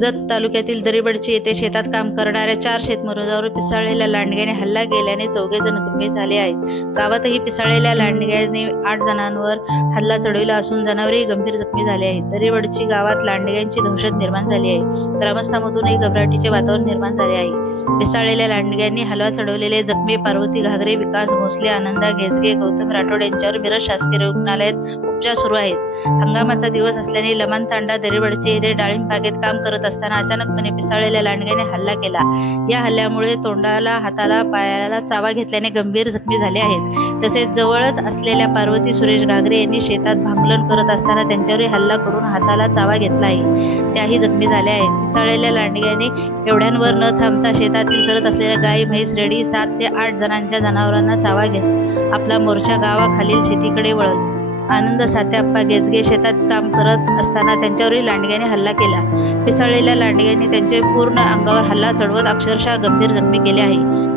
जत तालुक्यातील दरिबडची येथे शेतात काम करणाऱ्या चार शेतमजुरावर पिसाळलेल्या लांडग्याने हल्ला केल्याने चौघे जण गंभीर झाले आहेत. गावातही पिसाळलेल्या लांडग्याने आठ जणांवर हल्ला चढविला असून जनावरही गंभीर जखमी झाले आहेत. दरिबडची गावात लांडग्यांची दहशत निर्माण झाली आहे. ग्रामस्थांमधूनही घबराटीचे वातावरण निर्माण झाले आहे. पिसाळलेल्या लांडग्यांनी हलवा चढवलेले जखमी पार्वती घागरे विकास भोसले आनंदा गेजगे गौतम राठोड यांच्यावर मिरज शासकीय रुग्णालयात उपचार सुरू आहेत. हंगामाचा दिवस असल्याने लमान तांडा दरिबडचे येथे डाळिंब बागेत काम करत असताना अचानकपणे पिसाळलेल्या लांडग्याने हल्ला केला. या हल्ल्यामुळे तोंडाला हाताला पायाला चावा घेतल्याने गंभीर जखमी झाले आहेत. तसेच जवळच असलेल्या पार्वती सुरेश घागरे यांनी शेतात भांगलन करत असताना त्यांच्यावरही हल्ला करून हाताला चावा घेतला आहे. त्याही जखमी झाल्या आहेत. पिसाळलेल्या लांडग्याने एवढ्यांवर न थांबता शेतातील चरत असलेल्या गाई म्हैस रेडी सात ते आठ जणांच्या जनावरांना चावा घेत आपला मोर्चा गावाखालील शेतीकडे वळवला आनंद सात्याप्पा गेजगे शेतात काम करत असताना त्यांच्यावरही लांडग्याने हल्ला केला. पिसाळलेल्या लांडग्याने त्यांचे पूर्ण अंगावर हल्ला चढवत अक्षरशः गंभीर जखमी केले आहे.